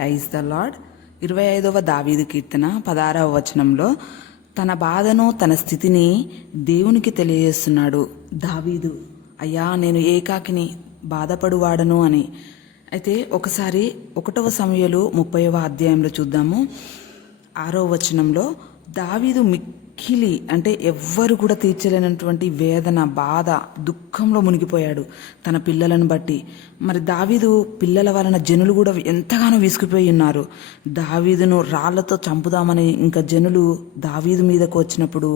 Praise the lord. 25వ దావీదు కీర్తన 16వ వచనంలో తన బాధను తన స్థితిని దేవునికి తెలియజేస్తున్నాడు దావీదు. అయ్యా, నేను ఏకాకిని, బాధపడువాడను అని. అయితే ఒకసారి 1వ సమూయేలు 30వ అధ్యాయంలో చూద్దాము. 6వ వచనంలో దావీదు మిక్కిలి అంటే ఎవ్వరు కూడా తీర్చలేనటువంటి వేదన, బాధ, దుఃఖంలో మునిగిపోయాడు తన పిల్లలను బట్టి. మరి దావీదు పిల్లల వలన జనులు కూడా ఎంతగానో విసిగిపోయి ఉన్నారు. దావీదును రాళ్లతో చంపుదామని ఇంకా జనులు దావీదు మీదకు వచ్చినప్పుడు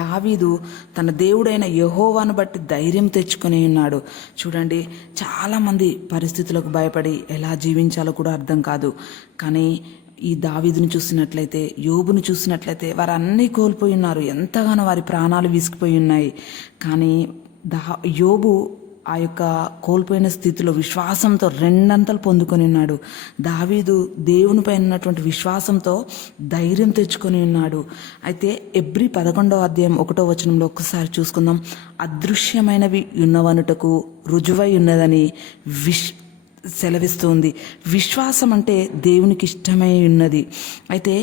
దావీదు తన దేవుడైన యెహోవాను బట్టి ధైర్యం తెచ్చుకొని ఉన్నాడు. చూడండి, చాలామంది పరిస్థితులకు భయపడి ఎలా జీవించాలో కూడా అర్థం కాదు. కానీ ఈ దావీదును చూసినట్లయితే, యోబును చూసినట్లయితే వారు అన్నీ కోల్పోయి ఉన్నారు. ఎంతగానో వారి ప్రాణాలు విసిగిపోయి ఉన్నాయి. కానీ యోబు ఆ యొక్క కోల్పోయిన స్థితిలో విశ్వాసంతో రెండంతలు పొందుకొని ఉన్నాడు. దావీదు దేవునిపై ఉన్నటువంటి విశ్వాసంతో ధైర్యం తెచ్చుకొని ఉన్నాడు. అయితే ఎబ్రీ 11వ అధ్యాయం 1వ వచనంలో ఒక్కసారి చూసుకుందాం. అదృశ్యమైనవి ఉన్నవనుటకు రుజువై ఉన్నదని సెలవిస్తుంది. విశ్వాసం అంటే దేవునికి ఇష్టమై ఉన్నది. అయితే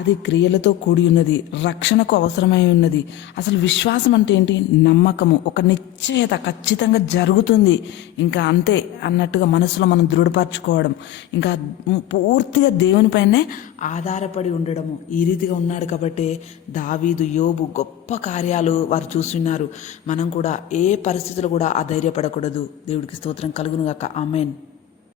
అది క్రియలతో కూడి ఉన్నది, రక్షణకు అవసరమై ఉన్నది. అసలు విశ్వాసం అంటే ఏంటి? నమ్మకము, ఒక నిశ్చయత, ఖచ్చితంగా జరుగుతుంది ఇంకా అంతే అన్నట్టుగా మనసులో మనం దృఢపరచుకోవడం, ఇంకా పూర్తిగా దేవునిపైనే ఆధారపడి ఉండడము. ఈ రీతిగా ఉన్నాడు కాబట్టి దావీదు, యోబు గొప్ప కార్యాలు వారు చూస్తున్నారు. మనం కూడా ఏ పరిస్థితులు కూడా అధైర్యపడకూడదు. దేవుడికి స్తోత్రం కలుగును గాక. ఆమేన్.